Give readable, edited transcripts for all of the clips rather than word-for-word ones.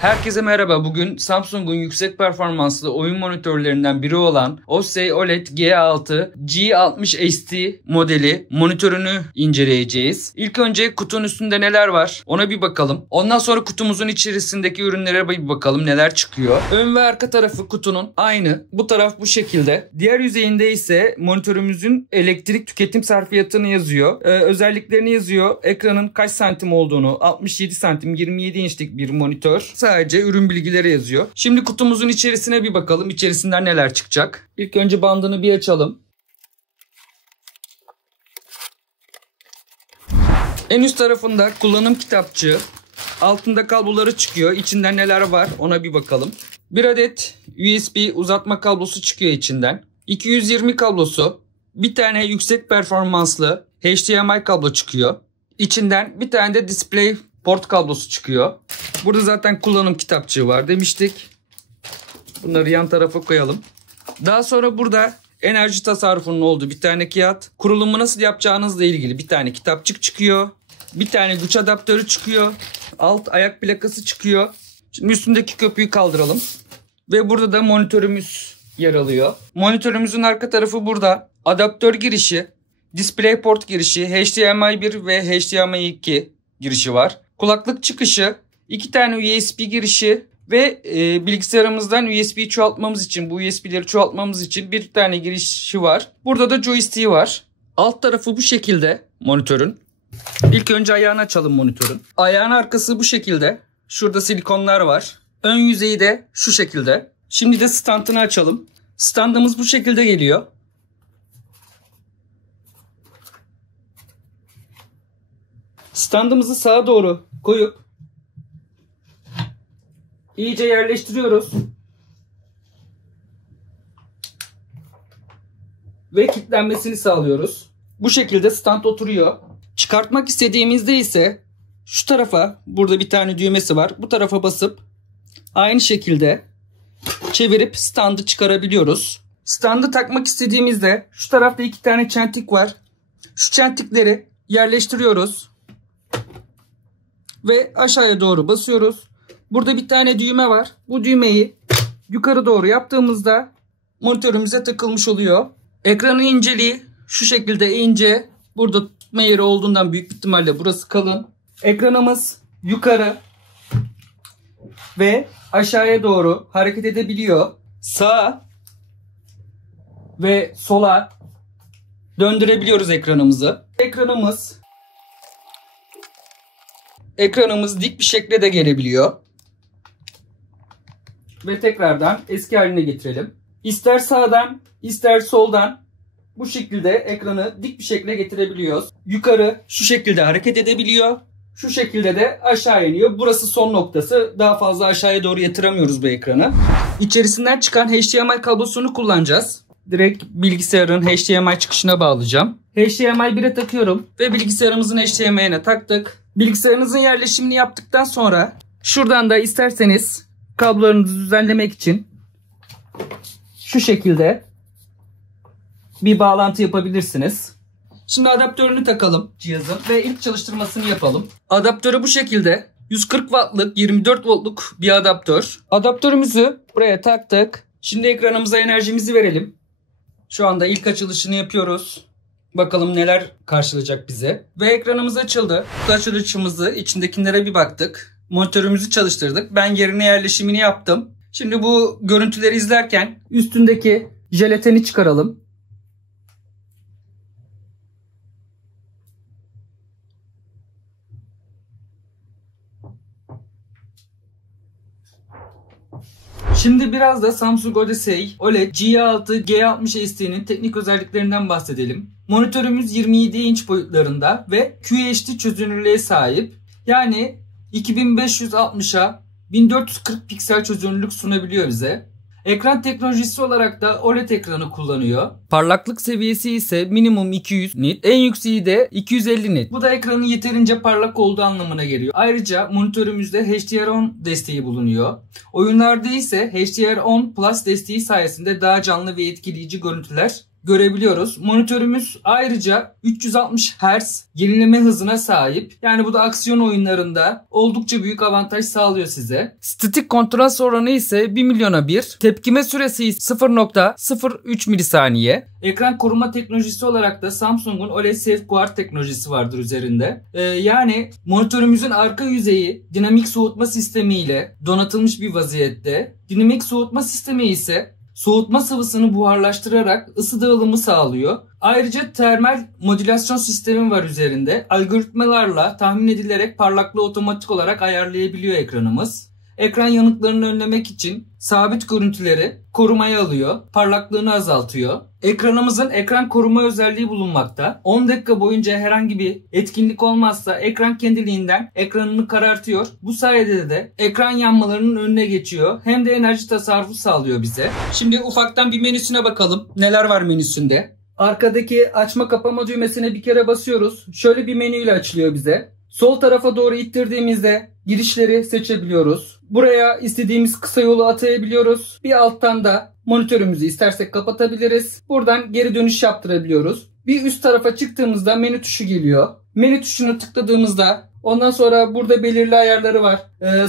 Herkese merhaba. Bugün Samsung'un yüksek performanslı oyun monitörlerinden biri olan OSEI OLED G6 G60 ST modeli monitörünü inceleyeceğiz. İlk önce kutunun üstünde neler var ona bir bakalım. Ondan sonra kutumuzun içerisindeki ürünlere bir bakalım neler çıkıyor. Ön ve arka tarafı kutunun aynı. Bu taraf bu şekilde. Diğer yüzeyinde ise monitörümüzün elektrik tüketim sarfiyatını yazıyor. Özelliklerini yazıyor. Ekranın kaç santim olduğunu, 67 santim 27 inçlik bir monitör. Sadece ürün bilgileri yazıyor. Şimdi kutumuzun içerisine bir bakalım. İçerisinden neler çıkacak. İlk önce bandını bir açalım. En üst tarafında kullanım kitapçığı. Altında kabloları çıkıyor. İçinden neler var ona bir bakalım. Bir adet USB uzatma kablosu çıkıyor içinden. 220 kablosu. Bir tane yüksek performanslı HDMI kablo çıkıyor. İçinden bir tane de display port kablosu çıkıyor. Burada zaten kullanım kitapçığı var demiştik. Bunları yan tarafa koyalım. Daha sonra burada enerji tasarrufunun olduğu bir tane kağıt. Kurulumu nasıl yapacağınızla ilgili bir tane kitapçık çıkıyor. Bir tane güç adaptörü çıkıyor. Alt ayak plakası çıkıyor. Şimdi üstündeki köpüğü kaldıralım. Ve burada da monitörümüz yer alıyor. Monitörümüzün arka tarafı burada. Adaptör girişi, DisplayPort girişi, HDMI 1 ve HDMI 2 girişi var. Kulaklık çıkışı, 2 tane USB girişi ve bilgisayarımızdan USB çoğaltmamız için, bu USB'leri çoğaltmamız için bir tane girişi var. Burada da joystick'i var. Alt tarafı bu şekilde monitörün. İlk önce ayağını açalım monitörün. Ayağın arkası bu şekilde. Şurada silikonlar var. Ön yüzeyi de şu şekilde. Şimdi de standını açalım. Standımız bu şekilde geliyor. Standımızı sağa doğru koyup iyice yerleştiriyoruz. Ve kilitlenmesini sağlıyoruz. Bu şekilde stand oturuyor. Çıkartmak istediğimizde ise şu tarafa, burada bir tane düğmesi var. Bu tarafa basıp aynı şekilde çevirip standı çıkarabiliyoruz. Standı takmak istediğimizde şu tarafta 2 tane çentik var. Şu çentikleri yerleştiriyoruz. Ve aşağıya doğru basıyoruz. Burada bir tane düğme var. Bu düğmeyi yukarı doğru yaptığımızda monitörümüze takılmış oluyor. Ekranın inceliği şu şekilde ince. Burada tutma yeri olduğundan büyük ihtimalle burası kalın. Ekranımız yukarı ve aşağıya doğru hareket edebiliyor. Sağa ve sola döndürebiliyoruz ekranımızı. Ekranımız dik bir şekilde de gelebiliyor. Ve tekrardan eski haline getirelim. İster sağdan ister soldan bu şekilde ekranı dik bir şekilde getirebiliyoruz. Yukarı şu şekilde hareket edebiliyor. Şu şekilde de aşağı iniyor. Burası son noktası. Daha fazla aşağıya doğru yatıramıyoruz bu ekranı. İçerisinden çıkan HDMI kablosunu kullanacağız. Direkt bilgisayarın HDMI çıkışına bağlayacağım. HDMI 1'e takıyorum ve bilgisayarımızın HDMI'ne taktık. Bilgisayarınızın yerleşimini yaptıktan sonra şuradan da isterseniz kablolarınızı düzenlemek için şu şekilde bir bağlantı yapabilirsiniz. Şimdi adaptörünü takalım cihazın ve ilk çalıştırmasını yapalım. Adaptörü bu şekilde 140 wattlık 24 voltluk bir adaptör. Adaptörümüzü buraya taktık. Şimdi ekranımıza enerjimizi verelim. Şu anda ilk açılışını yapıyoruz. Bakalım neler karşılayacak bize. Ve ekranımız açıldı. Bu açılışımızı içindekilere bir baktık. Monitörümüzü çalıştırdık. Ben yerine yerleşimini yaptım. Şimdi bu görüntüleri izlerken üstündeki jelatini çıkaralım. Şimdi biraz da Samsung OSEI OLED G6 G60 ST'nin teknik özelliklerinden bahsedelim. Monitörümüz 27 inç boyutlarında ve QHD çözünürlüğe sahip. Yani 2560'a 1440 piksel çözünürlük sunabiliyor bize. Ekran teknolojisi olarak da OLED ekranı kullanıyor. Parlaklık seviyesi ise minimum 200 nit, en yükseği de 250 nit. Bu da ekranın yeterince parlak olduğu anlamına geliyor. Ayrıca monitörümüzde HDR10 desteği bulunuyor. Oyunlarda ise HDR10 Plus desteği sayesinde daha canlı ve etkileyici görüntüler görebiliyoruz. Monitörümüz ayrıca 360 Hz yenileme hızına sahip. Yani bu da aksiyon oyunlarında oldukça büyük avantaj sağlıyor size. Statik kontrast oranı ise 1 milyona 1. Tepkime süresi 0.03 milisaniye. Ekran koruma teknolojisi olarak da Samsung'un OLED Safeguard teknolojisi vardır üzerinde. Yani monitörümüzün arka yüzeyi dinamik soğutma sistemi ile donatılmış bir vaziyette. Dinamik soğutma sistemi ise soğutma sıvısını buharlaştırarak ısı dağılımı sağlıyor. Ayrıca termal modülasyon sistemi var üzerinde. Algoritmalarla tahmin edilerek parlaklığı otomatik olarak ayarlayabiliyor ekranımız. Ekran yanıklarını önlemek için sabit görüntüleri korumaya alıyor, parlaklığını azaltıyor. Ekranımızın ekran koruma özelliği bulunmakta. 10 dakika boyunca herhangi bir etkinlik olmazsa ekran kendiliğinden ekranını karartıyor. Bu sayede de ekran yanmalarının önüne geçiyor. Hem de enerji tasarrufu sağlıyor bize. Şimdi ufaktan bir menüsüne bakalım. Neler var menüsünde? Arkadaki açma kapama düğmesine bir kere basıyoruz. Şöyle bir menüyle açılıyor bize. Sol tarafa doğru ittirdiğimizde girişleri seçebiliyoruz. Buraya istediğimiz kısa yolu atayabiliyoruz. Bir alttan da monitörümüzü istersek kapatabiliriz. Buradan geri dönüş yaptırabiliyoruz. Bir üst tarafa çıktığımızda menü tuşu geliyor. Menü tuşunu tıkladığımızda ondan sonra burada belirli ayarları var.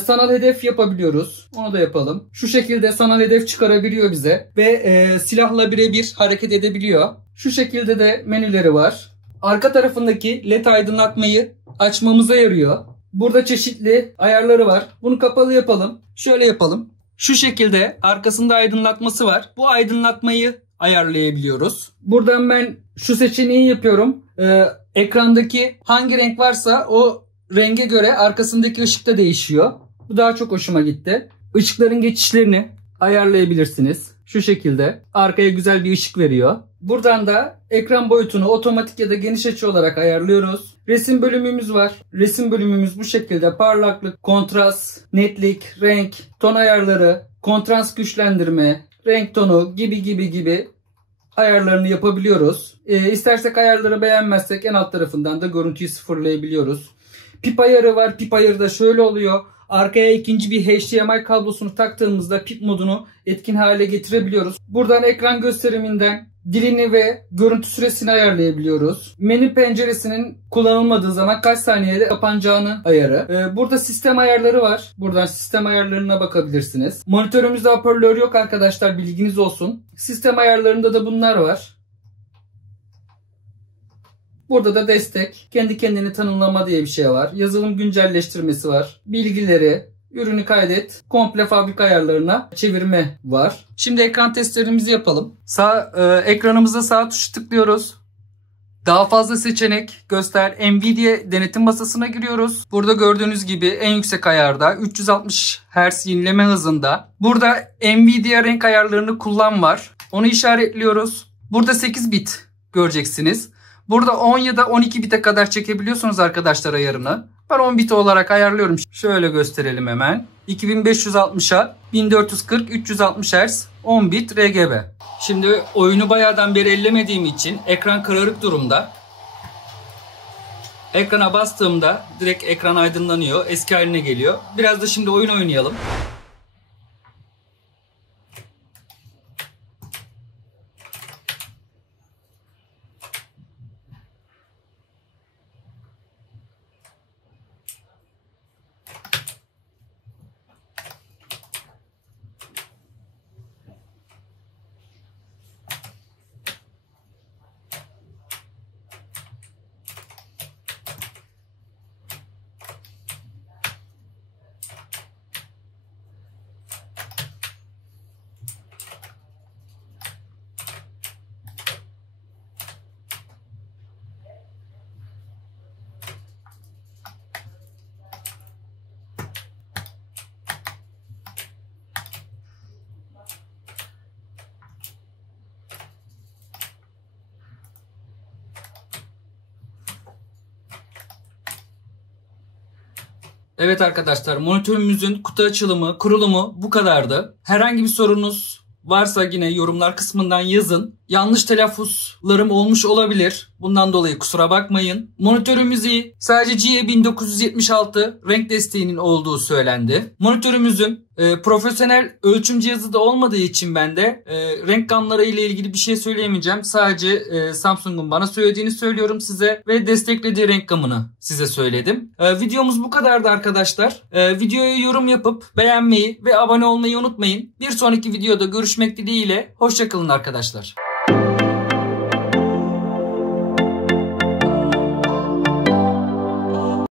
Sanal hedef yapabiliyoruz. Onu da yapalım. Şu şekilde sanal hedef çıkarabiliyor bize. Ve silahla birebir hareket edebiliyor. Şu şekilde de menüleri var. Arka tarafındaki led aydınlatmayı açmamıza yarıyor. Burada çeşitli ayarları var. Bunu kapalı yapalım. Şöyle yapalım. Şu şekilde arkasında aydınlatması var. Bu aydınlatmayı ayarlayabiliyoruz. Buradan ben şu seçeneği yapıyorum. Ekrandaki hangi renk varsa o renge göre arkasındaki ışık da değişiyor. Bu daha çok hoşuma gitti. Işıkların geçişlerini ayarlayabilirsiniz. Şu şekilde arkaya güzel bir ışık veriyor. Buradan da ekran boyutunu otomatik ya da geniş açı olarak ayarlıyoruz. Resim bölümümüz var. Resim bölümümüz bu şekilde parlaklık, kontrast, netlik, renk, ton ayarları, kontrast güçlendirme, renk tonu gibi ayarlarını yapabiliyoruz. İstersek ayarları beğenmezsek en alt tarafından da görüntüyü sıfırlayabiliyoruz. Pip ayarı var. Pip ayarı da şöyle oluyor. Arkaya ikinci bir HDMI kablosunu taktığımızda pip modunu etkin hale getirebiliyoruz. Buradan ekran gösteriminden dilini ve görüntü süresini ayarlayabiliyoruz. Menü penceresinin kullanılmadığı zaman kaç saniyede kapanacağını ayarı. Burada sistem ayarları var. Buradan sistem ayarlarına bakabilirsiniz. Monitörümüzde hoparlör yok arkadaşlar, bilginiz olsun. Sistem ayarlarında da bunlar var. Burada da destek, kendi kendini tanımlama diye bir şey var. Yazılım güncelleştirmesi var. Bilgileri, ürünü kaydet, komple fabrika ayarlarına çevirme var. Şimdi ekran testlerimizi yapalım. Ekranımıza sağ tuşu tıklıyoruz. Daha fazla seçenek göster. Nvidia denetim masasına giriyoruz. Burada gördüğünüz gibi en yüksek ayarda 360 Hz yenileme hızında. Burada Nvidia renk ayarlarını kullan var. Onu işaretliyoruz. Burada 8 bit göreceksiniz. Burada 10 ya da 12 bite kadar çekebiliyorsunuz arkadaşlar ayarını. Ben 10 bit olarak ayarlıyorum. Şöyle gösterelim hemen. 2560'a 1440 360 Hz 10 bit RGB. Şimdi oyunu bayağıdan beri ellemediğim için ekran kararık durumda. Ekrana bastığımda direkt ekran aydınlanıyor. Eski haline geliyor. Biraz da şimdi oyun oynayalım. Evet arkadaşlar, monitörümüzün kutu açılımı, kurulumu bu kadardı. Herhangi bir sorunuz varsa yine yorumlar kısmından yazın. Yanlış telaffuzlarım olmuş olabilir. Bundan dolayı kusura bakmayın. Monitörümüz iyi. Sadece GE1976 renk desteğinin olduğu söylendi. Monitörümüzün profesyonel ölçüm cihazı da olmadığı için ben de renk gamları ile ilgili bir şey söyleyemeyeceğim. Sadece Samsung'un bana söylediğini söylüyorum size ve desteklediği renk gamını size söyledim. Videomuz bu kadardı arkadaşlar. Videoya yorum yapıp beğenmeyi ve abone olmayı unutmayın. Bir sonraki videoda görüşmek dileğiyle. Hoşça kalın arkadaşlar.